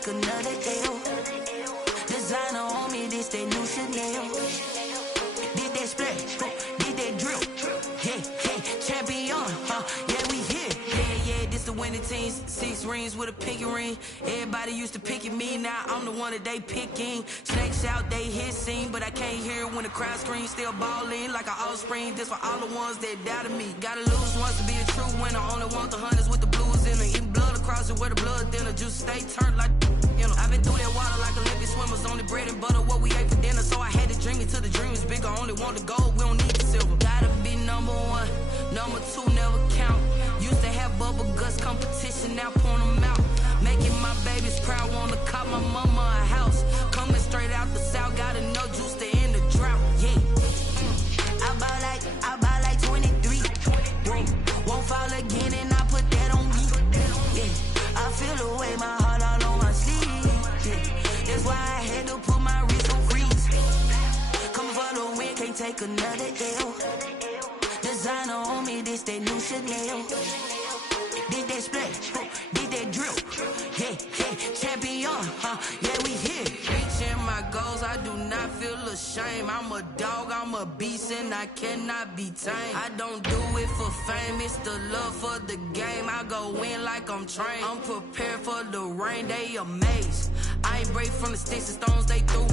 take another L. Designer on me, this that new Chanel. Did that splash, did that drill. Yeah, champion, yeah, we here. Yeah, this the winning team. 6 rings with a pinky ring. Everybody used to pick at me, now I'm the one that they picking. Snakes out, they hissing, but I can't hear when the crowd screams. Still balling like an offspring. This for all the ones that doubted me. Gotta lose once to be a true winner. Only want the hunters with the blues in it. Eating blood across it where the blood thinner. Just stay turned like, you know. I've been through that water like Olympic swimmers. Only bread and butter, what we ate for dinner. So I had to dream it till the dream is bigger. Only want the gold, we don't need the silver. Gotta be number 1, number 2 never count. Used to have bubble guts competition, now point them out. Making my babies proud, wanna cop my mama a house. Coming straight out the south, gotta know juice to end the drought. Yeah, I buy like 23. Won't fall again, and I put that on me. Yeah, I feel the way, my heart all on my sleeve. Yeah, that's why I had to put my wrist on freeze. Coming for the win, can't take another L. Designer on me, this that new Chanel. Did that splash, did that drill. Yeah, champion, yeah, we here. Reaching my goals, I do not feel ashamed. I'm a dog, I'm a beast, and I cannot be tamed. I don't do it for fame, it's the love for the game. I go in like I'm trained. I'm prepared for the rain, they amazed. I ain't break from the sticks and stones they threw.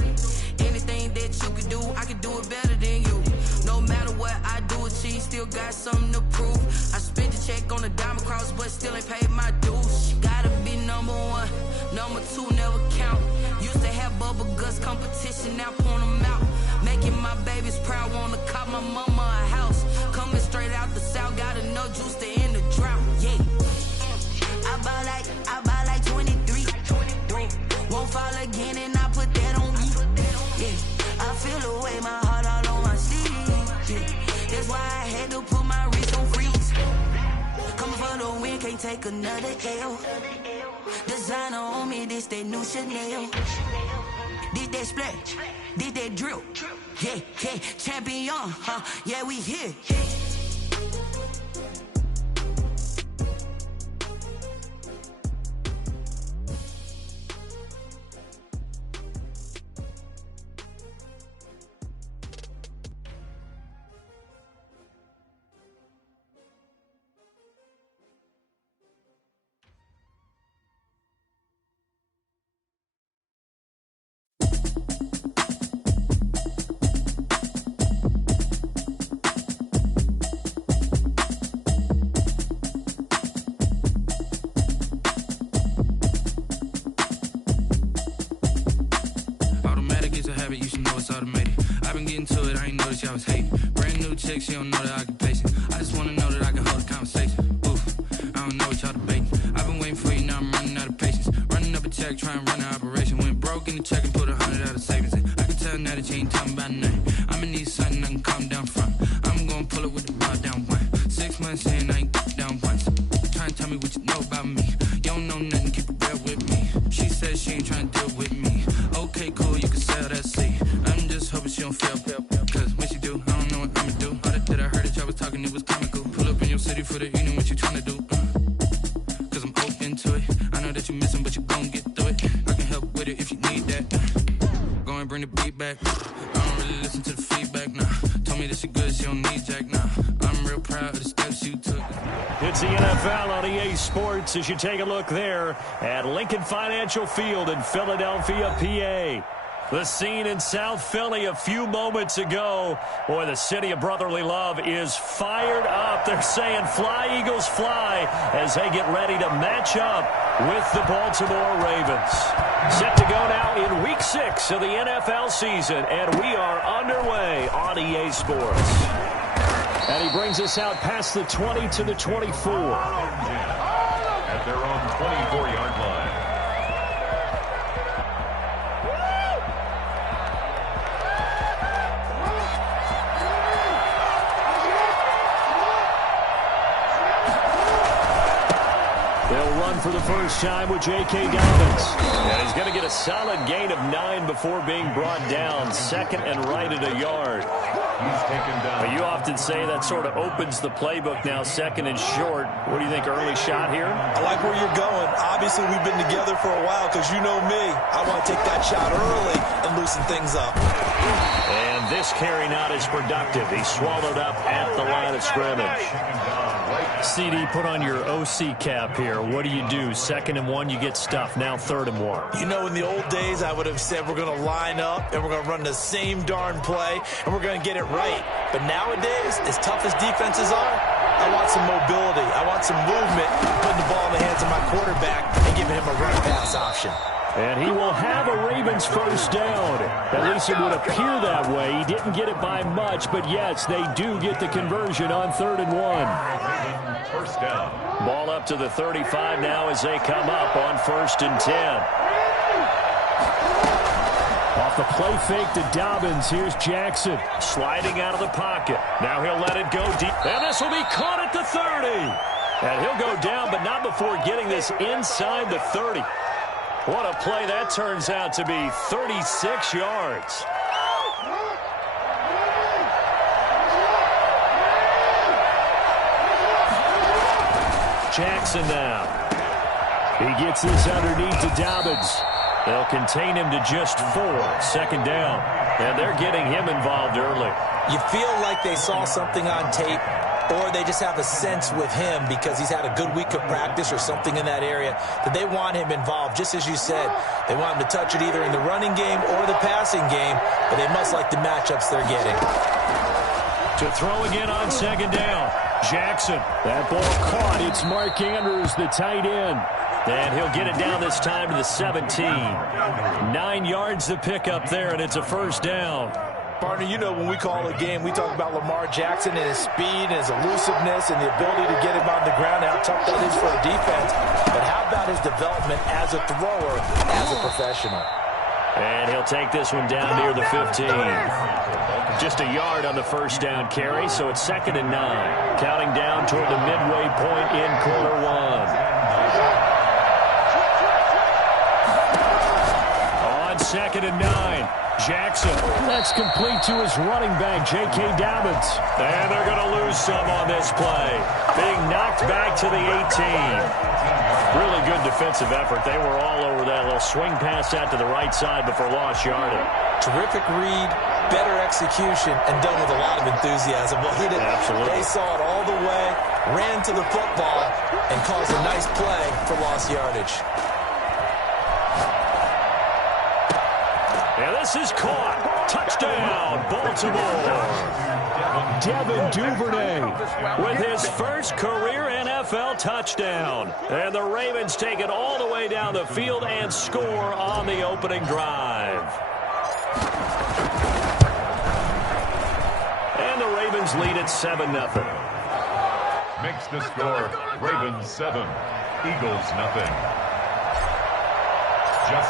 Anything that you can do, I can do it better than you. No matter what I do, achieve, still got something to prove. I spent the check on the diamond cross, but still ain't paid my dues. Gotta be number 1, number 2 never count. Used to have bubble guts competition, now point them out. Making my babies proud, wanna cop my mama a house. Coming straight out the south, gotta know juice to end the drought. Yeah, I buy like 23. Won't fall again, and I put that on me. Yeah, I feel the way, my heart all on my sleeve. Yeah, that's why I had to put my wrist on freeze. Coming for the win, can't take another L. Designer on me, this that new Chanel. Did that splash, did that drill. Yeah, champion, yeah, we here. I was hating. Brand new chick, she don't know the occupation. I just wanna know that I can hold a conversation. Oof, I don't know what y'all debating. I've been waiting for you, now I'm running out of patience. Running up a check, trying to run an operation. Went broke in the check and put 100 out of savings in. I can tell now that you ain't talking about nothing. I'ma need something I can calm down from. I'm gonna pull it with the bar down 1. 6 months in, I ain't down once. Trying to tell me what you know about me. You don't know nothing, keep it real with me. She says she ain't trying to deal with me. Okay, cool, you can sell that seat. I'm just hoping she don't fail. Cause when she do, I don't know what I'ma do. All that I heard that y'all was talking, it was comical. Pull up in your city for the evening, what you tryna do? Cause I'm open to it. I know that you missing, but you gon' get through it. I can help with it if you need that. Go and bring the beat back. I don't really listen to the feedback, nah. Told me that she good, she don't need Jack, nah. I'm real proud of the steps you took. It's the NFL on EA Sports as you take a look there at Lincoln Financial Field in Philadelphia, PA. The scene in South Philly a few moments ago. Boy, the city of brotherly love is fired up. They're saying fly, Eagles, fly as they get ready to match up with the Baltimore Ravens. Set to go now in Week 6 of the NFL season, and we are underway on EA Sports. And he brings us out past the 20 to the 24. At their own 24-yard line. They'll on for the first time with J.K. Dobbins. And he's going to get a solid gain of 9 before being brought down. Second and right at a yard. He's taken down. But you often say that sort of opens the playbook now, second and short. What do you think, early shot here? I like where you're going. Obviously, we've been together for a while because you know me. I want to take that shot early and loosen things up. And this carry not as productive. He swallowed up at the line of scrimmage. CD, put on your OC cap here. What do you do? 2nd and 1, you get stuffed. Now 3rd and 1. You know, in the old days, I would have said we're going to line up and we're going to run the same darn play and we're going to get it right. But nowadays, as tough as defenses are, I want some mobility. I want some movement, putting the ball in the hands of my quarterback and giving him a run-pass option. And he will have a Ravens first down. At least it would appear that way. He didn't get it by much, but yes, they do get the conversion on 3rd and 1. First down. Ball up to the 35 now as they come up on 1st and 10. Off the play fake to Dobbins. Here's Jackson sliding out of the pocket. Now he'll let it go deep. And this will be caught at the 30. And he'll go down, but not before getting this inside the 30. What a play that turns out to be. 36 yards. Jackson now. He gets this underneath to Dobbins. They'll contain him to just 4. 2nd down. And they're getting him involved early. You feel like they saw something on tape, or they just have a sense with him because he's had a good week of practice or something in that area that they want him involved. Just as you said, they want him to touch it either in the running game or the passing game, but they must like the matchups they're getting. To throw again on 2nd down. Jackson. That ball caught. It's Mark Andrews, the tight end. And he'll get it down this time to the 17. 9 yards to pick up there, and it's a first down. Partner, you know when we call a game, we talk about Lamar Jackson and his speed and his elusiveness and the ability to get him on the ground, how tough that is for a defense. But how about his development as a thrower, as a professional? And he'll take this one down near the 15. Just a yard on the first down carry, so it's 2nd and 9. Counting down toward the midway point in quarter 1. On 2nd and 9. Jackson. That's complete to his running back, J.K. Dobbins. And they're going to lose some on this play. Being knocked back to the 18. Really good defensive effort. They were all over that little swing pass out to the right side before lost yardage. Terrific read, better execution, and done with a lot of enthusiasm. Well, he did. Absolutely. They saw it all the way, ran to the football, and caused a nice play for lost yardage. And this is caught. Touchdown, Baltimore. Devin Duvernay with his first career NFL touchdown. And the Ravens take it all the way down the field and score on the opening drive. And the Ravens lead at 7-0. Makes the score Ravens 7, Eagles nothing.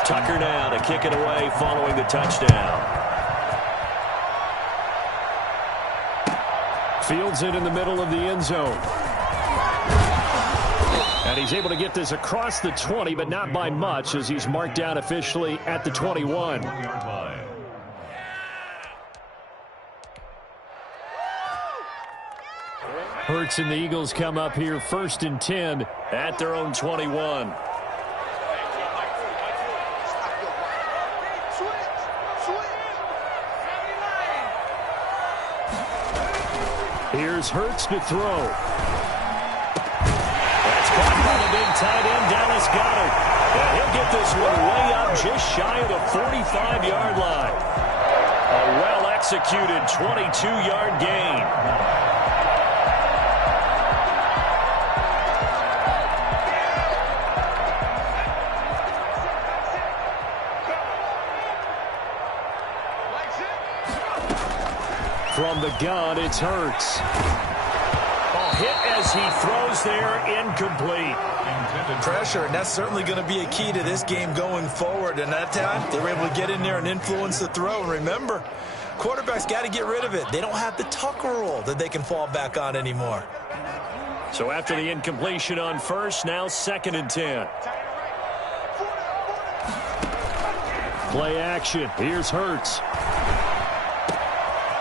Tucker now to kick it away following the touchdown. Fields it in the middle of the end zone. And he's able to get this across the 20, but not by much as he's marked down officially at the 21. Hurts and the Eagles come up here 1st and 10 at their own 21. Here's Hurts to throw. That's caught by the big tight end, Dallas Goedert. And he'll get this one way up just shy of the 45-yard line. A well-executed 22-yard gain. From the gun, it's Hurts. A hit as he throws there, incomplete. Pressure, and that's certainly going to be a key to this game going forward. And that time, they were able to get in there and influence the throw. And remember, quarterbacks got to get rid of it. They don't have the Tucker rule that they can fall back on anymore. So after the incompletion on first, now 2nd and 10. Play action. Here's Hurts.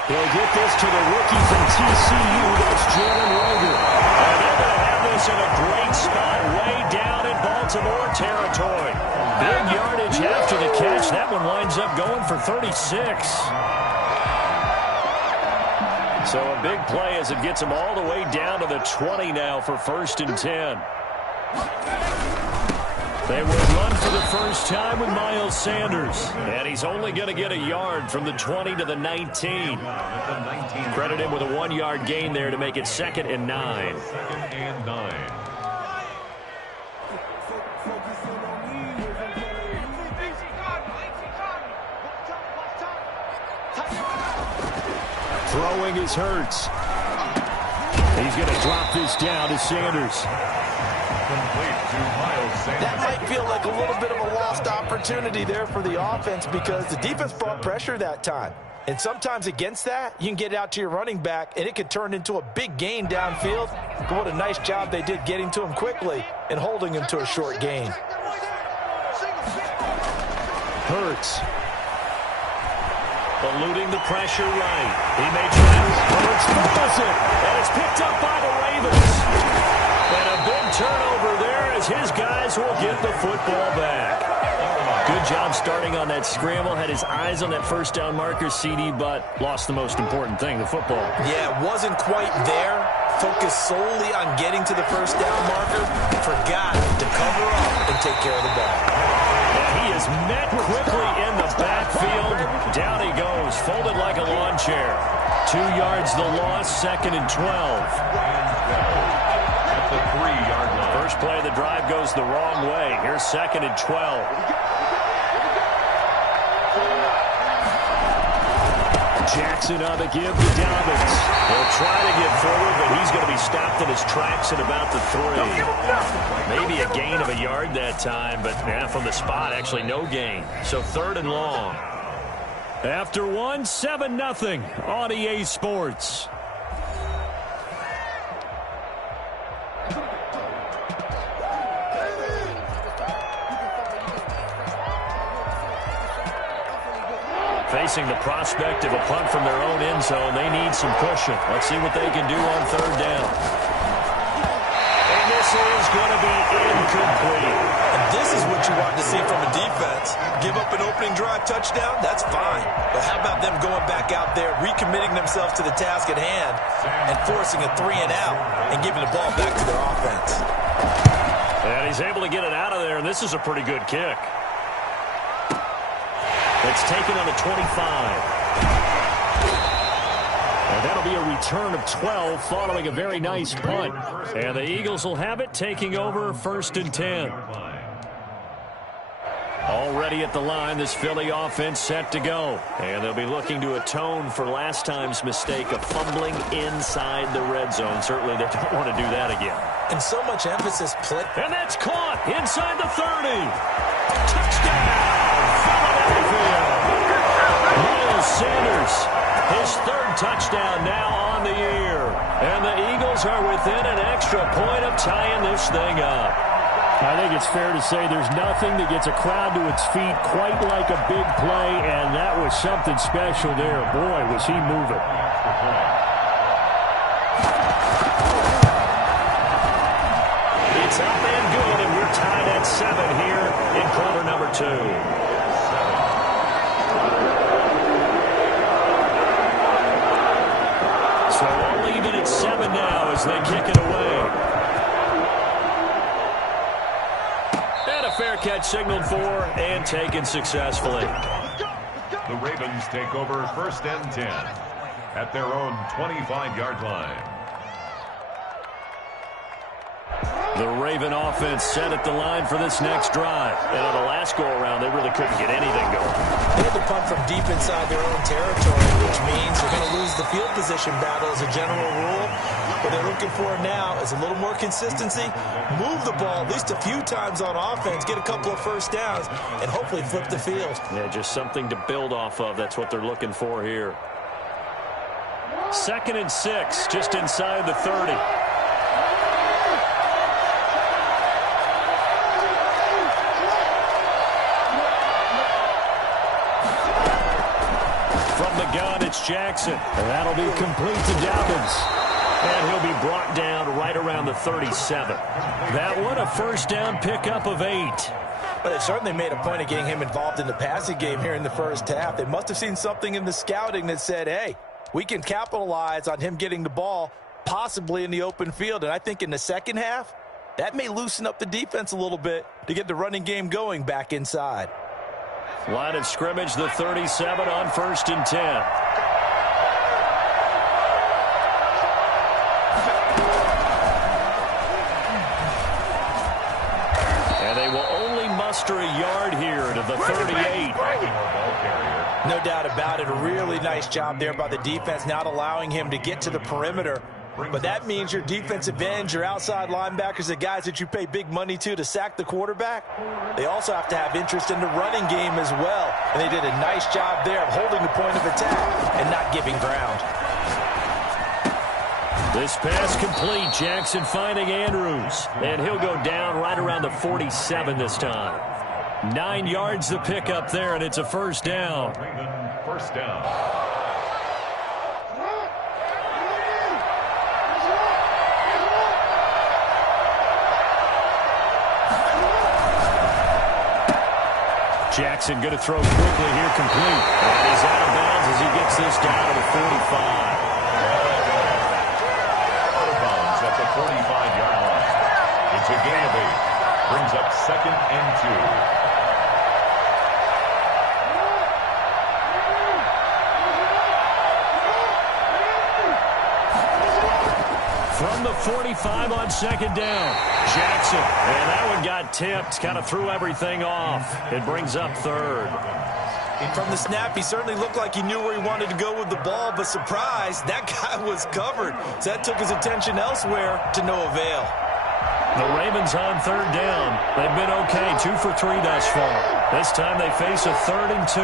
He'll get this to the rookie from TCU. That's Jalen Reagor. And they're going to have this in a great spot way down in Baltimore territory. Big yardage after the catch. That one winds up going for 36. So a big play as it gets them all the way down to the 20 now for 1st and 10. They will run for the first time with Miles Sanders. And he's only going to get a yard from the 20 to the 19. Credit him with a 1-yard gain there to make it 2nd and 9. 2nd and 9. Throwing is Hurts. He's going to drop this down to Sanders. Complete to Miles Sanders. That might feel like a little bit of a lost opportunity there for the offense because the defense brought pressure that time. And sometimes against that, you can get it out to your running back, and it could turn into a big gain downfield. But what a nice job they did getting to him quickly and holding him to a short gain. Hurts. Eluding the pressure right. He may try. Hurts throws it. And it's picked up by the Ravens. And a big turnover there as his guys will get the football back. Good job starting on that scramble. Had his eyes on that first down marker, CD, but lost the most important thing, the football. Yeah, it wasn't quite there. Focused solely on getting to the first down marker. Forgot to cover up and take care of the ball. And he is met quickly in the backfield. Down he goes, folded like a lawn chair. 2 yards the loss, 2nd and 12. At the 3-yard line. First play of the drive goes the wrong way. Here's 2nd and 12. Jackson on the give to Dobbins. He'll try to get forward, but he's going to be stopped in his tracks at about the 3. Maybe a gain of a yard that time, but from the spot, actually no gain. So 3rd and long. After 1, 7-0 on EA Sports. Facing the prospect of a punt from their own end zone, they need some pushing. Let's see what they can do on 3rd down. And this is going to be incomplete. And this is what you want to see from a defense. Give up an opening drive touchdown, that's fine. But how about them going back out there, recommitting themselves to the task at hand, and forcing a 3 and out, and giving the ball back to their offense. And he's able to get it out of there, and this is a pretty good kick. It's taken on the 25. And that'll be a return of 12 following a very nice punt. And the Eagles will have it, taking over 1st and 10. Already at the line, this Philly offense set to go. And they'll be looking to atone for last time's mistake of fumbling inside the red zone. Certainly they don't want to do that again. And so much emphasis and that's caught inside the 30. Touchdown! Miles Sanders, his 3rd touchdown now on the year. And the Eagles are within an extra point of tying this thing up. I think it's fair to say there's nothing that gets a crowd to its feet quite like a big play, and that was something special there. Boy, was he moving. It's up and good, and we're tied at 7 here in quarter number 2. So all even at 7 now as they kick it away. And a fair catch signaled for and taken successfully. The Ravens take over 1st and 10 at their own 25-yard line. The Raven offense set at the line for this next drive. And on the last go-around, they really couldn't get anything going. They had to punt from deep inside their own territory, which means they're going to lose the field position battle as a general rule. What they're looking for now is a little more consistency, move the ball at least a few times on offense, get a couple of first downs, and hopefully flip the field. Yeah, just something to build off of. That's what they're looking for here. 2nd and 6, just inside the 30. From the gun, it's Jackson. And that'll be complete to Dobbins. And he'll be brought down right around the 37. That one, a first down pickup of 8. But they certainly made a point of getting him involved in the passing game here in the first half. They must have seen something in the scouting that said, hey, we can capitalize on him getting the ball possibly in the open field. And I think in the second half, that may loosen up the defense a little bit to get the running game going back inside. Line of scrimmage, the 37 on 1st and 10. And they will only muster a yard here to the 38. No doubt about it. A really nice job there by the defense, not allowing him to get to the perimeter. But that means your defensive ends, your outside linebackers, the guys that you pay big money to sack the quarterback, they also have to have interest in the running game as well. And they did a nice job there of holding the point of attack and not giving ground. This pass complete. Jackson finding Andrews. And he'll go down right around the 47 this time. 9 yards to pick up there, and it's a first down. First down. Jackson going to throw quickly here, complete. And he's out of bounds as he gets this down to the 45. Out of bounds at the 45-yard line. It's a gain of 8. Brings up 2nd and 2. From the 45 on 2nd down, Jackson. And that one got tipped, kind of threw everything off. It brings up 3rd. From the snap, he certainly looked like he knew where he wanted to go with the ball, but surprise, that guy was covered. So that took his attention elsewhere to no avail. The Ravens on 3rd down. They've been okay, 2 for 3 thus far. This time they face a 3rd and 2.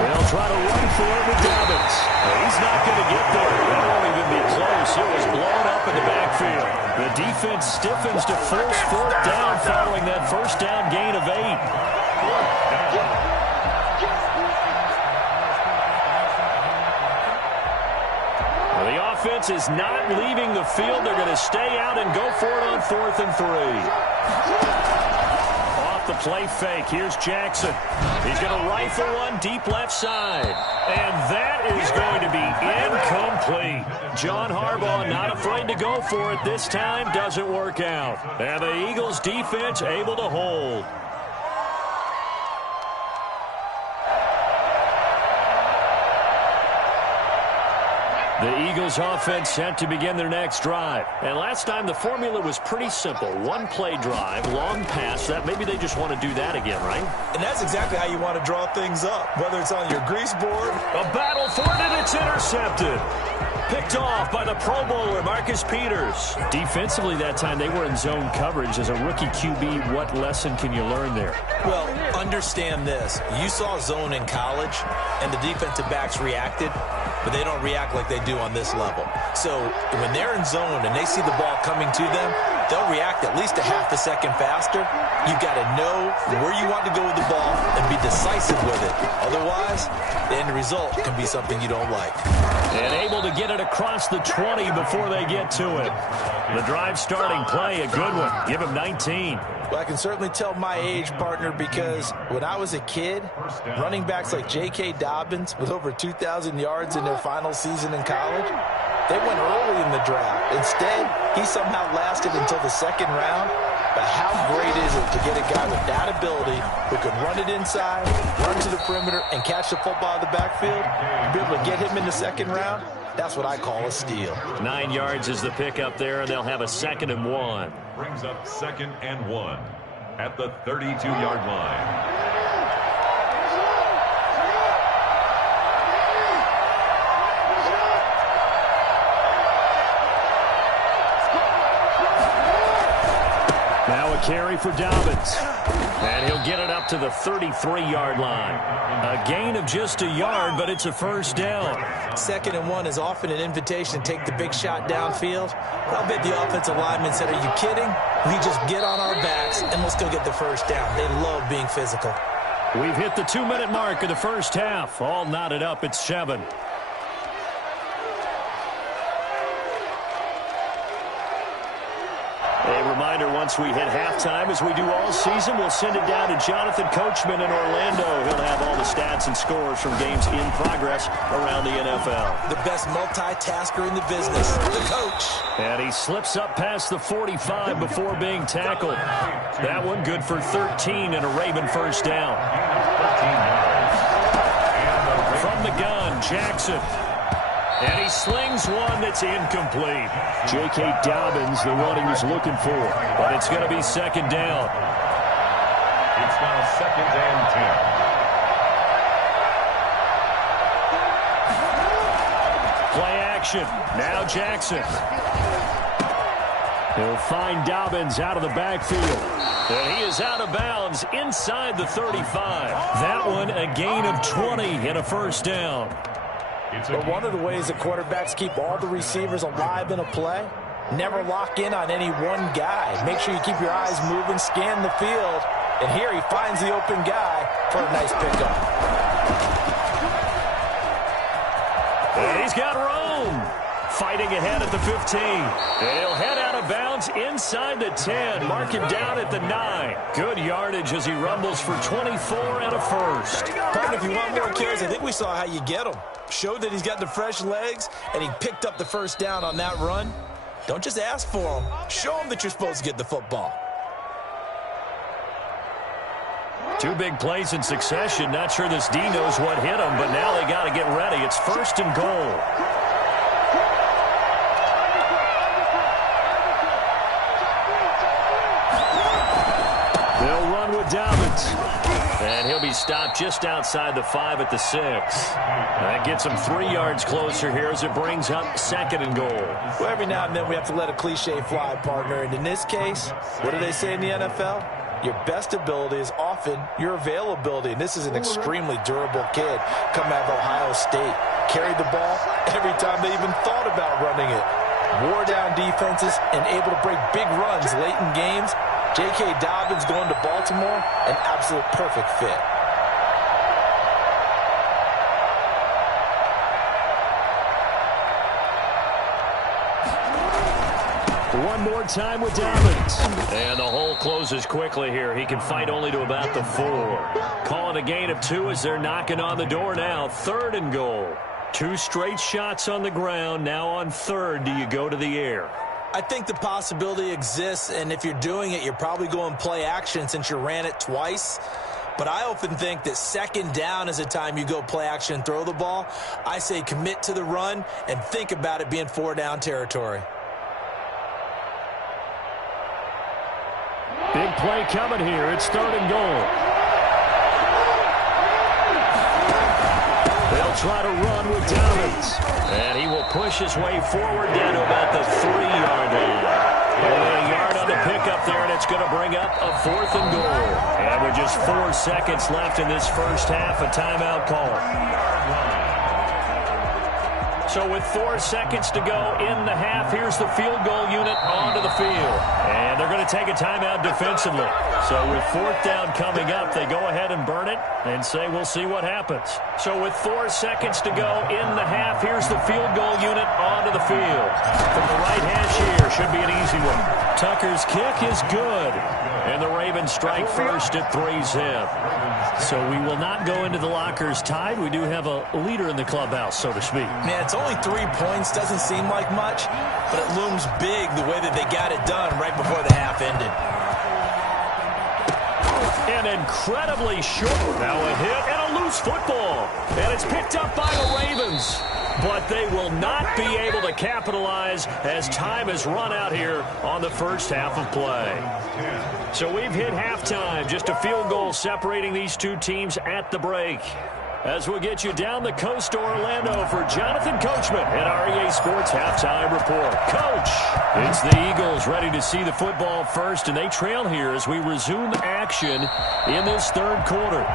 They'll try to run for it with Dobbins. He's not going to get there. That won't even be close. It was blown up in the backfield. The defense stiffens to force 4th down following that first down gain of 8. Well, the offense is not leaving the field. They're going to stay out and go for it on 4th and 3. The play fake. Here's Jackson. He's going to rifle one deep left side. And that is going to be incomplete. John Harbaugh not afraid to go for it this time. Doesn't work out. And the Eagles defense able to hold. The Eagles offense set to begin their next drive. And last time the formula was pretty simple. One play drive, long pass. That maybe they just want to do that again, right? And that's exactly how you want to draw things up, whether it's on your grease board. A battle for it, and it's intercepted. Picked off by the Pro Bowler, Marcus Peters. Defensively that time, they were in zone coverage. As a rookie QB, what lesson can you learn there? Well, understand this. You saw zone in college, and the defensive backs reacted, but they don't react like they do on this level. So when they're in zone and they see the ball coming to them, they'll react at least a half a second faster. You've got to know where you want to go with the ball and be decisive with it. Otherwise, the end result can be something you don't like. And able to get it across the 20 before they get to it. The drive starting play, a good one. Give him 19. Well, I can certainly tell my age, partner, because when I was a kid, running backs like J.K. Dobbins with over 2,000 yards in their final season in college, they went early in the draft. Instead, he somehow lasted until the 2nd round. But how great is it to get a guy with that ability who can run it inside, run to the perimeter, and catch the football in the backfield? To be able to get him in the 2nd round, that's what I call a steal. 9 yards is the pickup there, and they'll have a 2nd and 1. Brings up 2nd and 1 at the 32-yard line. Now a carry for Dobbins. And he'll get it up to the 33-yard line. A gain of just a yard, but it's a first down. 2nd and 1 is often an invitation to take the big shot downfield. I'll bet the offensive lineman said, are you kidding? We just get on our backs and let's go get the first down. They love being physical. We've hit the 2-minute mark of the first half. All knotted up at 7. A reminder, once we hit halftime, as we do all season, we'll send it down to Jonathan Coachman in Orlando. He'll have all the stats and scores from games in progress around the NFL. The best multitasker in the business, the coach. And he slips up past the 45 before being tackled. That one good for 13 and a Raven first down. From the gun, Jackson. And he slings one that's incomplete. J.K. Dobbins, the one he was looking for. But it's going to be second down. It's now 2nd and 10. Play action. Now Jackson. He'll find Dobbins out of the backfield. And he is out of bounds inside the 35. That one a gain of 20 and a first down. But one of the ways that quarterbacks keep all the receivers alive in a play, never lock in on any one guy. Make sure you keep your eyes moving, scan the field, and here he finds the open guy for a nice pickup. And he's got Rome fighting ahead at the 15. And he'll head out of bounds inside the 10. Mark him down at the 9. Good yardage as he rumbles for 24 and a first. Partner, if you want more carries, I think we saw how you get him. Showed that he's got the fresh legs, and he picked up the first down on that run. Don't just ask for him. Show him that you're supposed to get the football. 2 big plays in succession. Not sure this D knows what hit him, but now they got to get ready. It's 1st and goal. They'll run with Dobbins. And he'll be stopped just outside the 5 at the 6. That gets him 3 yards closer here as it brings up 2nd and goal. Well, every now and then we have to let a cliche fly, partner. And in this case, what do they say in the NFL? Your best ability is often your availability. And this is an extremely durable kid coming out of Ohio State. Carried the ball every time they even thought about running it. Wore down defenses and able to break big runs late in games. J.K. Dobbins going to Baltimore, an absolute perfect fit. One more time with Dobbins. And the hole closes quickly here. He can fight only to about the 4. Calling a gain of 2 as they're knocking on the door now. 3rd and goal. 2 straight shots on the ground. Now on 3rd, do you go to the air? I think the possibility exists, and if you're doing it, you're probably going play action since you ran it twice. But I often think that 2nd down is the time you go play action and throw the ball. I say commit to the run and think about it being 4-down territory. Big play coming here. It's 3rd and goal. They'll try to run with Dobbins. And he will push his way forward down to about the 3-yard line. Only a yard on the pickup there, and it's going to bring up a 4th and goal. And with just 4 seconds left in this first half, a timeout call. So with 4 seconds to go in the half, here's the field goal unit onto the field. And they're going to take a timeout defensively. So with 4th down coming up, they go ahead and burn it and say we'll see what happens. So with 4 seconds to go in the half, here's the field goal unit onto the field. From the right hash here, should be an easy one. Tucker's kick is good. And the Ravens strike first at 3-zip. So we will not go into the lockers tied. We do have a leader in the clubhouse, so to speak. Man, it's only 3 points. Doesn't seem like much, but it looms big the way that they got it done right before the half ended. And incredibly short. Now a hit and a loose football. And it's picked up by the Ravens. But they will not be able to capitalize as time has run out here on the first half of play. So we've hit halftime. Just a field goal separating these 2 teams at the break. As we'll get you down the coast to Orlando for Jonathan Coachman at our EA Sports Halftime Report. Coach, it's the Eagles ready to see the football first, and they trail here as we resume action in this 3rd quarter.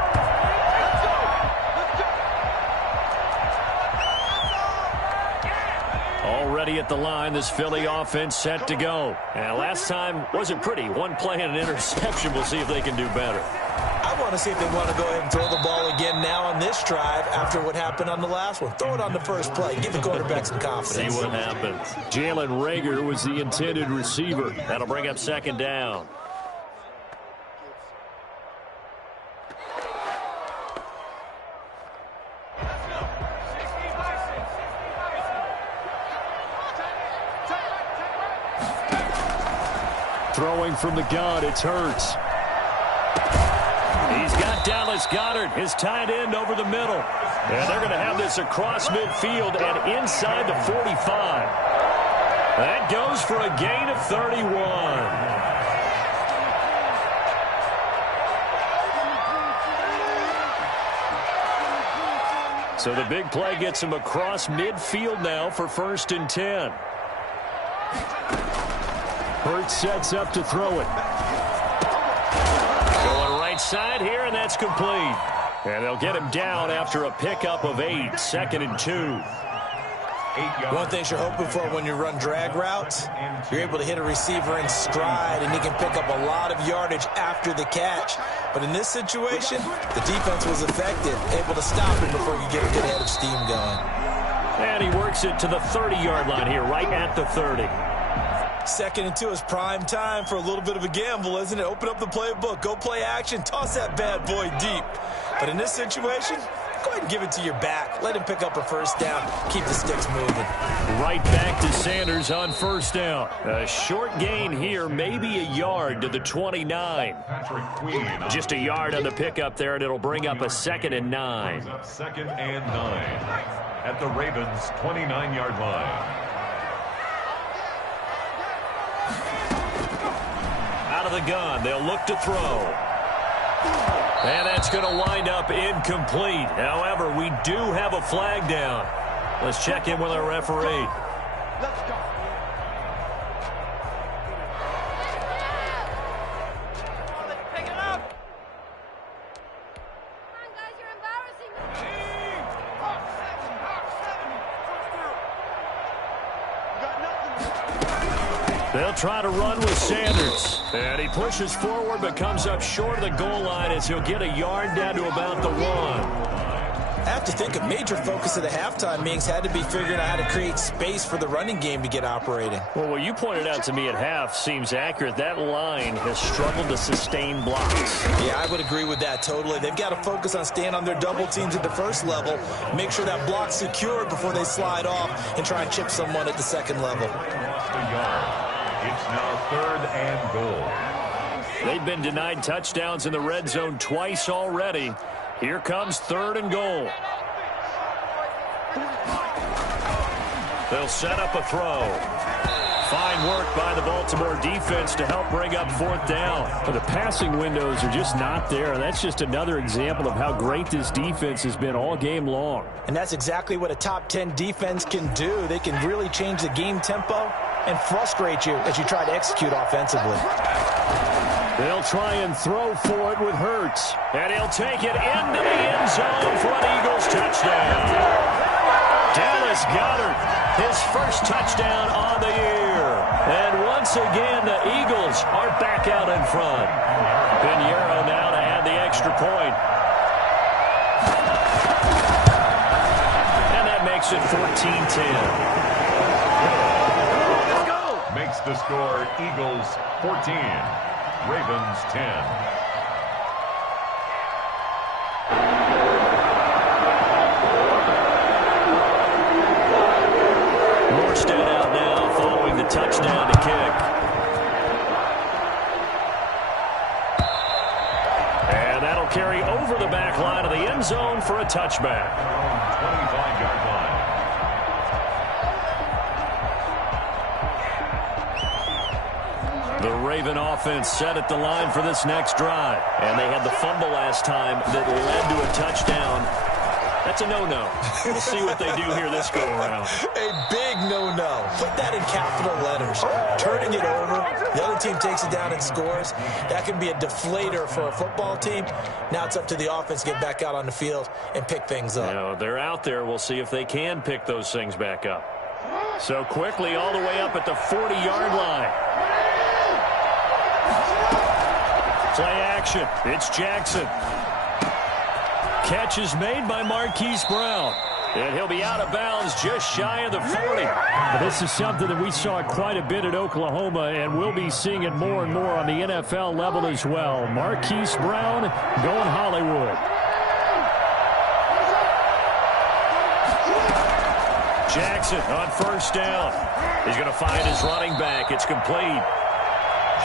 ready at the line. This Philly offense set to go. And last time wasn't pretty. One play and an interception. We'll see if they can do better. I want to see if they want to go ahead and throw the ball again now on this drive after what happened on the last one. Throw it on the first play. Give the quarterback some confidence. See what happens. Jalen Reagor was the intended receiver. That'll bring up second down. Throwing from the gun, it's Hurts. He's got Dallas Goedert, his tight end, over the middle. And they're going to have this across midfield and inside the 45. That goes for a gain of 31. So the big play gets him across midfield now for 1st and 10. Hurts sets up to throw it. Going right side here, and that's complete. And they'll get him down after a pickup of 8, 2nd and 2. One thing you're hoping for when you run drag routes, you're able to hit a receiver in stride, and he can pick up a lot of yardage after the catch. But in this situation, the defense was effective, able to stop him before you get a good head of steam going. And he works it to the 30-yard line here, right at the 30. 2nd and 2 is prime time for a little bit of a gamble, isn't it? Open up the playbook, go play action, toss that bad boy deep. But in this situation, go ahead and give it to your back. Let him pick up a 1st down. Keep the sticks moving. Right back to Sanders on 1st down. A short gain here, maybe a yard to the 29. Just a yard on the pickup there, and it'll bring up a 2nd and 9. 2nd and 9 at the Ravens' 29-yard line. Out of the gun, they'll look to throw. And that's going to wind up incomplete. However, we do have a flag down. Let's check in with our referee. Let's go. Pick it up. Come on, guys, you're embarrassing me. Hawk 7, Hawk 7. You got nothing. They'll try to run with Sanders. And he pushes forward but comes up short of the goal line as he'll get a yard down to about the 1. I have to think a major focus of the halftime meetings had to be figuring out how to create space for the running game to get operating. Well, what you pointed out to me at half seems accurate. That line has struggled to sustain blocks. Yeah, I would agree with that totally. They've got to focus on staying on their double teams at the first level, make sure that block's secured before they slide off and try and chip someone at the second level. It's now 3rd and goal. They've been denied touchdowns in the red zone twice already. Here comes 3rd and goal. They'll set up a throw. Fine work by the Baltimore defense to help bring up 4th down. The passing windows are just not there. That's just another example of how great this defense has been all game long. And that's exactly what a top 10 defense can do. They can really change the game tempo and frustrate you as you try to execute offensively. They'll try and throw for it with Hurts. And he'll take it into the end zone for an Eagles touchdown. Dallas Goedert, his first touchdown on the year. And once again, the Eagles are back out in front. Pinheiro now to add the extra point. And that makes it 14-10. Makes the score Eagles 14, Ravens 10. Morstead out now following the touchdown to kick. And that'll carry over the back line of the end zone for a touchback. 25-yard line. The Raven offense set at the line for this next drive. And they had the fumble last time that led to a touchdown. That's a no-no. We'll see what they do here this go-around. A big no-no. Put that in capital letters. Turning it over, the other team takes it down and scores. That can be a deflator for a football team. Now it's up to the offense to get back out on the field and pick things up. You know, they're out there. We'll see if they can pick those things back up. So quickly all the way up at the 40-yard line. Play action. It's Jackson. Catch is made by Marquise Brown. And he'll be out of bounds just shy of the 40. This is something that we saw quite a bit at Oklahoma, and we'll be seeing it more and more on the NFL level as well. Marquise Brown going Hollywood. Jackson on first down. He's going to find his running back. It's complete.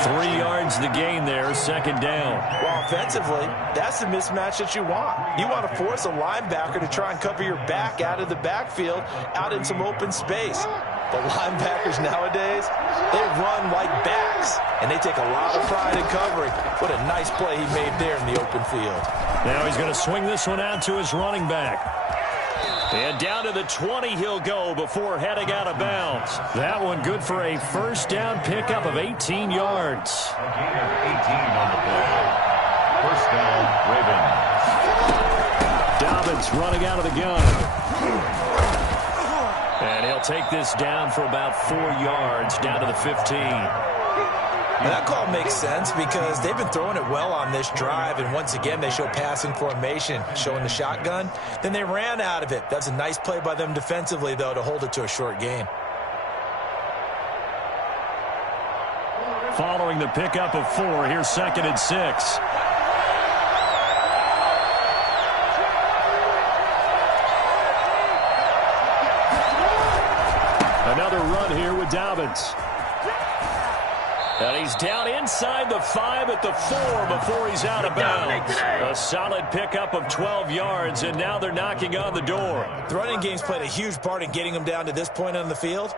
3 yards the gain there, second down. Well, offensively, that's the mismatch that you want. You want to force a linebacker to try and cover your back out of the backfield, out in some open space. But linebackers nowadays, they run like backs, and they take a lot of pride in covering. What a nice play he made there in the open field. Now he's going to swing this one out to his running back. And down to the 20 he'll go before heading out of bounds. That one good for a first down pickup of 18 yards. A gain of 18 on the play. First down, Ravens. Dobbins running out of the gun. And he'll take this down for about 4 yards, down to the 15. And that call makes sense because they've been throwing it well on this drive, and once again they show passing formation, showing the shotgun. Then they ran out of it. That's a nice play by them defensively, though, to hold it to a short gain. Following the pickup of 4, here's 2nd and 6. Another run here with Dobbins. And he's down inside the 5 at the 4 before he's out of bounds. A solid pickup of 12 yards, and now they're knocking on the door. The running game's played a huge part in getting them down to this point on the field.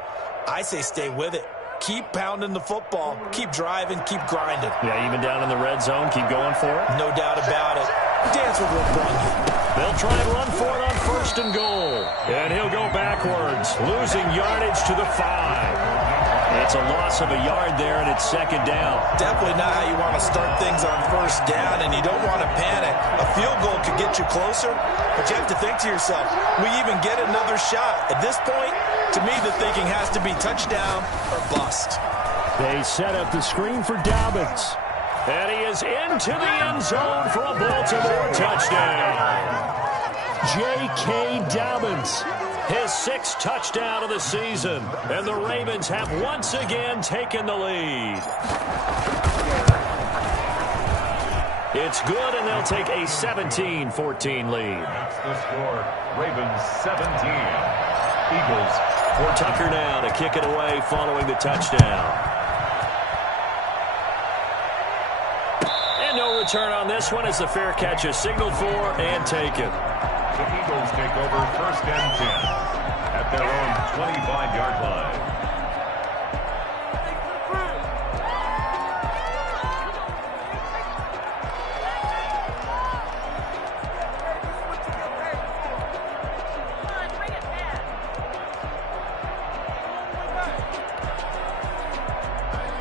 I say stay with it. Keep pounding the football. Keep driving. Keep grinding. Yeah, even down in the red zone, keep going for it. No doubt about it. Dance with what brung you. They'll try and run for it on 1st and goal. And he'll go backwards, losing yardage to the 5. It's a loss of a yard there, and it's 2nd down. Definitely not how you want to start things on 1st down, and you don't want to panic. A field goal could get you closer, but you have to think to yourself, we even get another shot. At this point, to me, the thinking has to be touchdown or bust. They set up the screen for Dobbins. And he is into the end zone for a Baltimore touchdown. J.K. Dobbins, his 6th touchdown of the season. And the Ravens have once again taken the lead. It's good, and they'll take a 17-14 lead. That's the score. Ravens 17. Eagles. For Tucker now to kick it away following the touchdown. And no return on this one as the fair catch is signaled for and taken. The Eagles take over 1st and 10 at their own 25-yard line.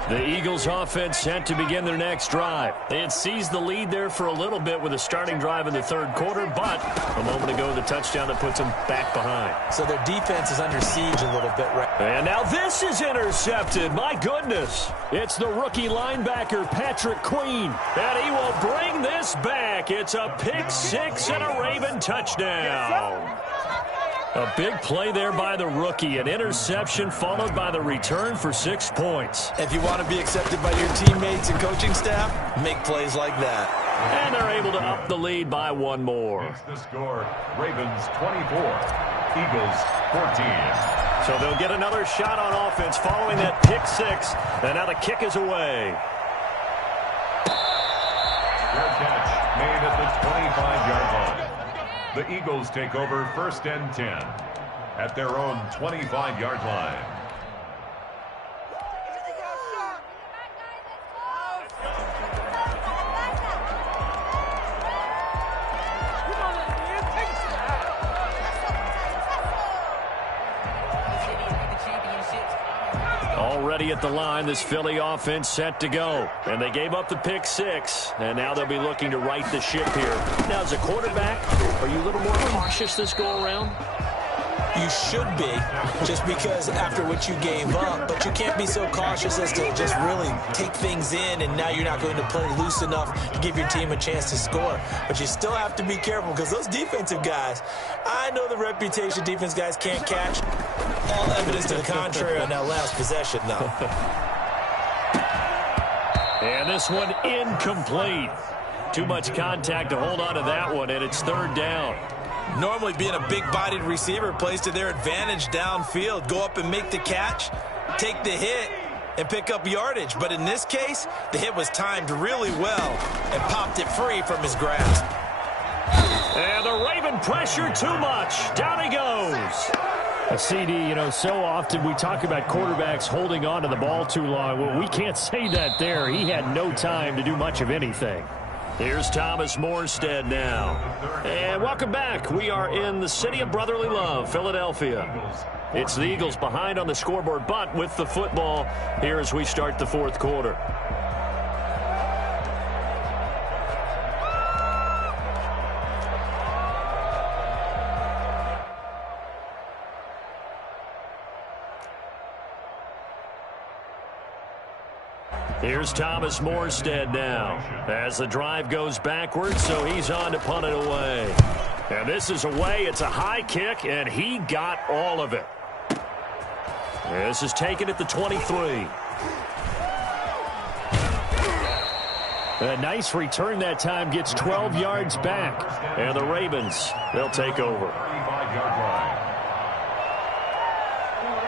The Eagles offense set to begin their next drive. They had seized the lead there for a little bit with a starting drive in the 3rd quarter, but a moment ago the touchdown that puts them back behind. So their defense is under siege a little bit right. And now this is intercepted. My goodness. It's the rookie linebacker, Patrick Queen. And he will bring this back. It's a pick 6 and a Raven touchdown. A big play there by the rookie. An interception followed by the return for 6 points. If you want to be accepted by your teammates and coaching staff, make plays like that. And they're able to up the lead by 1 more. It's the score. Ravens 24. Eagles 14. So they'll get another shot on offense following that pick 6. And now the kick is away. Fair catch made at the 25-yard line. The Eagles take over 1st and 10 at their own 25-yard line. Already at the line, this Philly offense set to go. And they gave up the pick 6, and now they'll be looking to right the ship here. Now, as a quarterback, are you a little more cautious this go-around? You should be, just because after what you gave up, but you can't be so cautious as to just really take things in, and now you're not going to play loose enough to give your team a chance to score. But you still have to be careful, because those defensive guys, I know the reputation defense guys can't catch. All evidence to the contrary on that last possession, though. And this one incomplete. Too much contact to hold on to that one, and it's third down. Normally being a big-bodied receiver plays to their advantage downfield. Go up and make the catch, take the hit, and pick up yardage. But in this case, the hit was timed really well and popped it free from his grasp. And the Raven pressure too much. Down he goes. A CD, so often we talk about quarterbacks holding on to the ball too long. Well, we can't say that there. He had no time to do much of anything. Here's Thomas Morstead now. And welcome back. We are in the city of brotherly love, Philadelphia. It's the Eagles behind on the scoreboard, but with the football here as we start the fourth quarter. Here's Thomas Morstead now as the drive goes backwards, so he's on to punt it away. And this is away. It's a high kick, and he got all of it. This is taken at the 23. A nice return that time, gets 12 yards back. And the Ravens, they'll take over. 35-yard line.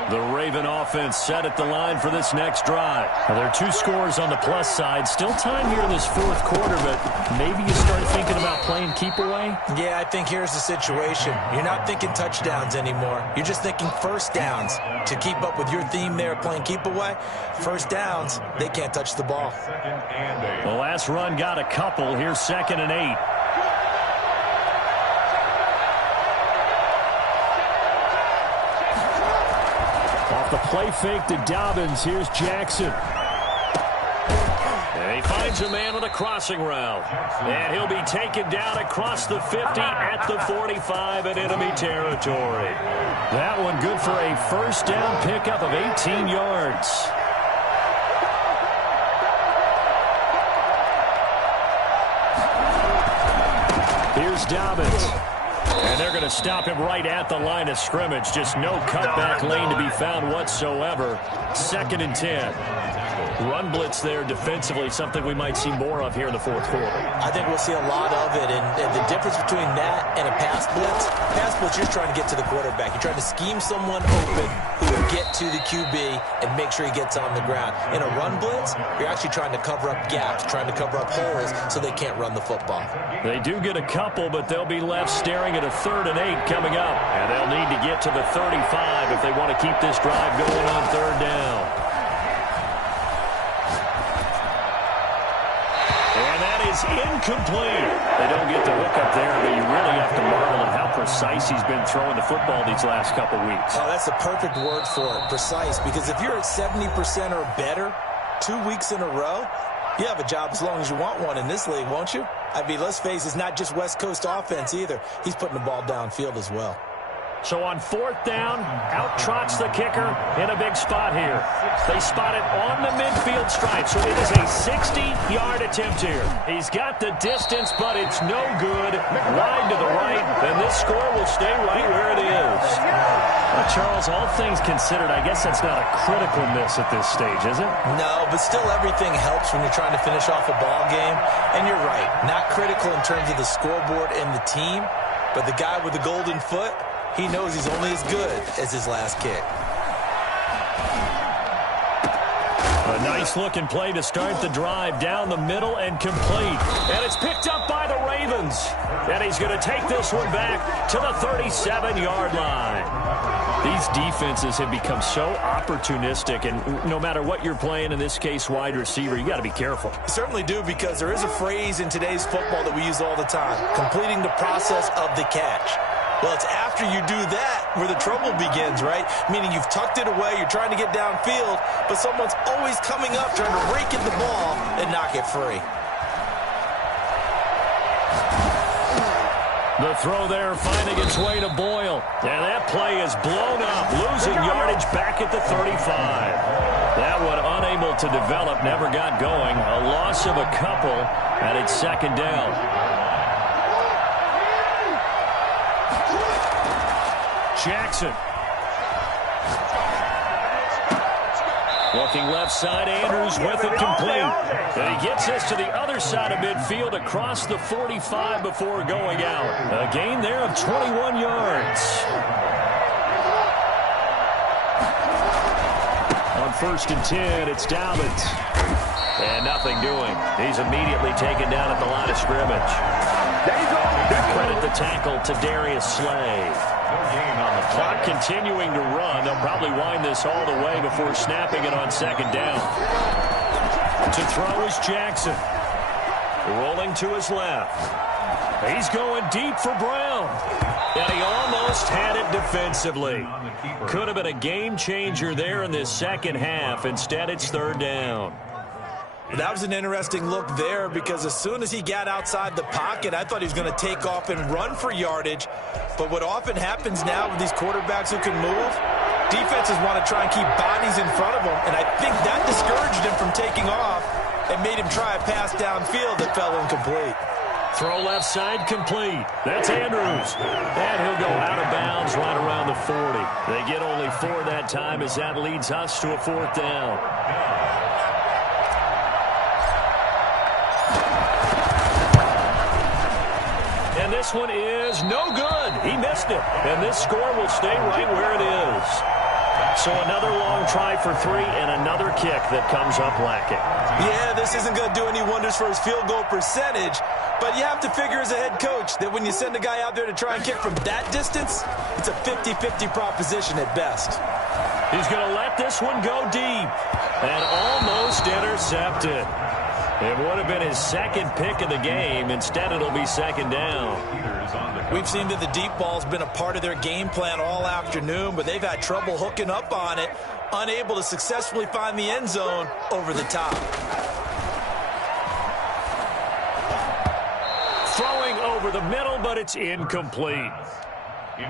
The Raven offense set at the line for this next drive. Now, there are two scores on the plus side. Still time here in this fourth quarter, but maybe you start thinking about playing keep away? Yeah, I think here's the situation. You're not thinking touchdowns anymore. You're just thinking first downs. To keep up with your theme there, playing keep away, first downs, they can't touch the ball. The last run got a couple. Here's 2nd and 8. The play fake to Dobbins. Here's Jackson. And he finds a man with a crossing route. And he'll be taken down across the 50 at the 45 in enemy territory. That one good for a first down pickup of 18 yards. Here's Dobbins. And they're going to stop him right at the line of scrimmage. Just no cutback lane to be found whatsoever. 2nd and 10. Run blitz there defensively, something we might see more of here in the fourth quarter. I think we'll see a lot of it. And the difference between that and a pass blitz, you're trying to get to the quarterback. You're trying to scheme someone open who will get to the QB and make sure he gets on the ground. In a run blitz, you're actually trying to cover up gaps, trying to cover up holes so they can't run the football. They do get a couple, but they'll be left staring at a 3rd and 8 coming up. And they'll need to get to the 35 if they want to keep this drive going on 3rd down. And that is incomplete. They don't get the hook up there, but you really have to marvel at how precise he's been throwing the football these last couple weeks. Oh, that's the perfect word for it, precise, because if you're at 70% or better 2 weeks in a row, you have a job as long as you want one in this league, won't you? I mean, let's face it, it's not just West Coast offense either. He's putting the ball downfield as well. So on 4th down, out trots the kicker in a big spot here. They spot it on the midfield stripe, so it is a 60-yard attempt here. He's got the distance, but it's no good. Wide to the right, and this score will stay right where it is. Well, Charles, all things considered, I guess that's not a critical miss at this stage, is it? No, but still everything helps when you're trying to finish off a ball game. And you're right, not critical in terms of the scoreboard and the team, but the guy with the golden foot, he knows he's only as good as his last kick. A nice-looking play to start the drive down the middle and complete. And it's picked up by the Ravens. And he's going to take this one back to the 37-yard line. These defenses have become so opportunistic, and no matter what you're playing, in this case wide receiver, you got to be careful. You certainly do, because there is a phrase in today's football that we use all the time, completing the process of the catch. Well, it's after you do that where the trouble begins, right? Meaning you've tucked it away, you're trying to get downfield, but someone's always coming up trying to rake in the ball and knock it free. The throw there finding its way to Boyle. And that play is blown up, losing yardage back at the 35. That one unable to develop, never got going. A loss of a couple, and it's second down. Jackson. Looking left side, Andrews with it complete. And he gets this to the other side of midfield across the 45 before going out. A gain there of 21 yards. On 1st and 10, it's Dobbins. And nothing doing. He's immediately taken down at the line of scrimmage. Credit the tackle to Darius Slay. Clock continuing to run. They'll probably wind this all the way before snapping it on second down. To throw is Jackson. Rolling to his left. He's going deep for Brown. And he almost had it defensively. Could have been a game changer there in this second half. Instead, it's third down. That was an interesting look there because as soon as he got outside the pocket, I thought he was going to take off and run for yardage. But what often happens now with these quarterbacks who can move, defenses want to try and keep bodies in front of them. And I think that discouraged him from taking off and made him try a pass downfield that fell incomplete. Throw left side complete. That's Andrews. And he'll go out of bounds right around the 40. They get only 4 that time as that leads us to a 4th down. And this one is no good. He missed it. And this score will stay right where it is. So another long try for 3 and another kick that comes up lacking. Yeah, this isn't going to do any wonders for his field goal percentage, but you have to figure as a head coach that when you send a guy out there to try and kick from that distance, it's a 50-50 proposition at best. He's going to let this one go deep and almost intercepted. It would have been his second pick of the game. Instead, it'll be second down. We've seen that the deep ball's been a part of their game plan all afternoon, but they've had trouble hooking up on it, unable to successfully find the end zone over the top. Throwing over the middle, but it's incomplete.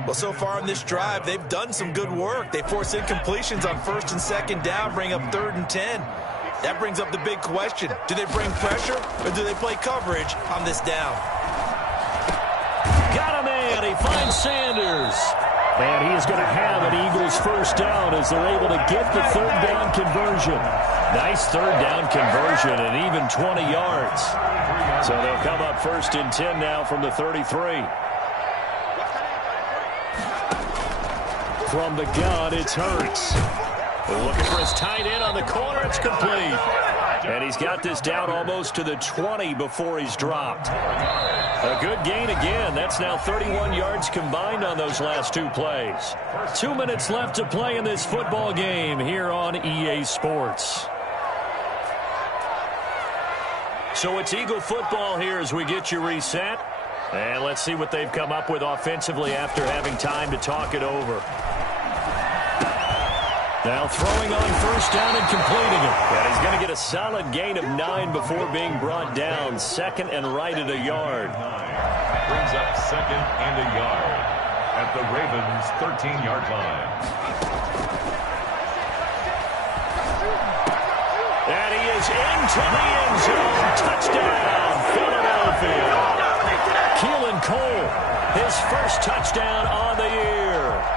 Well, so far in this drive, they've done some good work. They force incompletions on 1st and 2nd down, bring up 3rd and 10. That brings up the big question. Do they bring pressure or do they play coverage on this down? Got a man. He finds Sanders. And he is going to have an Eagles first down as they're able to get the 3rd down conversion. Nice 3rd down conversion and even 20 yards. So they'll come up 1st and 10 now from the 33. From the gun, it's Hurts. Looking for his tight end on the corner. It's complete. And he's got this down almost to the 20 before he's dropped. A good gain again. That's now 31 yards combined on those last 2 plays. 2 minutes left to play in this football game here on EA Sports. So it's Eagle football here as we get you reset. And let's see what they've come up with offensively after having time to talk it over. Now throwing on 1st down and completing it. And he's going to get a solid gain of 9 before being brought down. 2nd and right at a yard. Brings up 2nd and a yard at the Ravens' 13-yard line. And he is into the end zone. Touchdown, Philadelphia. Keelan Cole, his first touchdown on the year.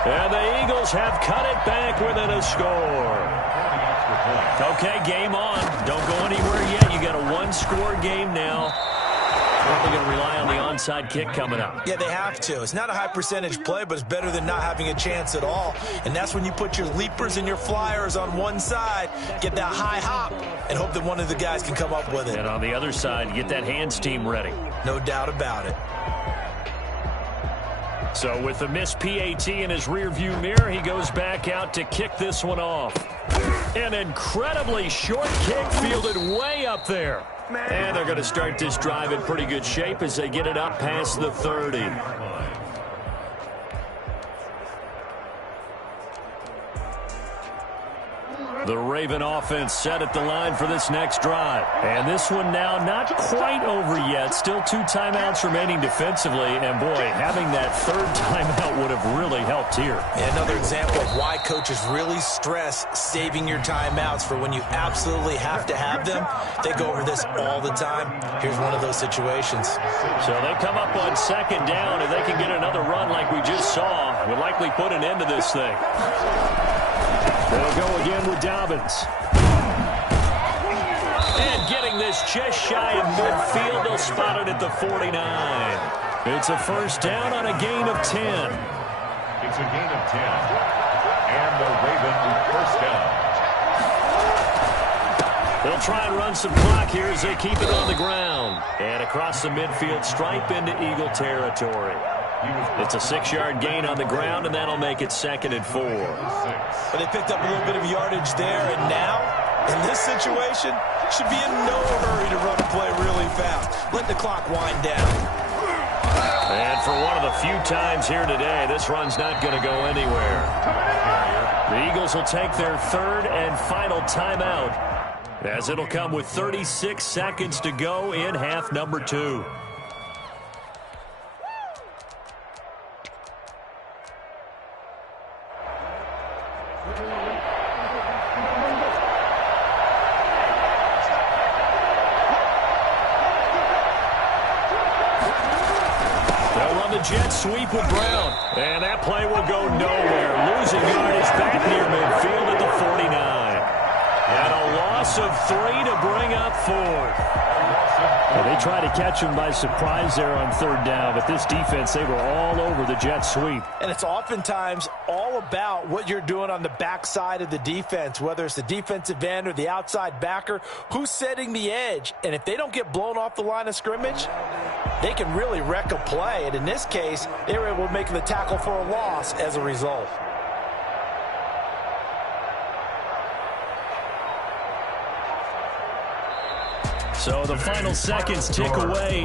And the Eagles have cut it back within a score. Okay, game on. Don't go anywhere yet. You got a 1-score game now. Probably going to rely on the onside kick coming up. Yeah, they have to. It's not a high percentage play, but it's better than not having a chance at all. And that's when you put your leapers and your flyers on one side, get that high hop, and hope that one of the guys can come up with it. And on the other side, get that hands team ready. No doubt about it. So with the missed PAT in his rearview mirror, he goes back out to kick this one off. An incredibly short kick fielded way up there. And they're going to start this drive in pretty good shape as they get it up past the 30. The Raven offense set at the line for this next drive. And this one now not quite over yet. Still 2 timeouts remaining defensively. And, boy, having that third timeout would have really helped here. And another example of why coaches really stress saving your timeouts for when you absolutely have to have them. They go over this all the time. Here's one of those situations. So they come up on second down, and they can get another run like we just saw. It would likely put an end to this thing. They'll go again with Dobbins. And getting this just shy of midfield, they'll spot it at the 49. It's a first down on a gain of 10. It's a gain of 10. And the Ravens first down. They'll try and run some clock here as they keep it on the ground. And across the midfield stripe into Eagle territory. It's a 6-yard gain on the ground, and that'll make it 2nd and 4. But they picked up a little bit of yardage there, and now, in this situation, should be in no hurry to run a play really fast. Let the clock wind down. And for one of the few times here today, this run's not going to go anywhere. The Eagles will take their 3rd and final timeout, as it'll come with 36 seconds to go in half number 2. Jet sweep with Brown. And that play will go nowhere. Losing yardage back near midfield at the 49. And a loss of 3 to bring up 4th. Well, they tried to catch him by surprise there on 3rd down, but this defense, they were all over the jet sweep. And it's oftentimes all about what you're doing on the backside of the defense, whether it's the defensive end or the outside backer, who's setting the edge. And if they don't get blown off the line of scrimmage, they can really wreck a play. And in this case, they were able to make the tackle for a loss as a result. So the final seconds tick away.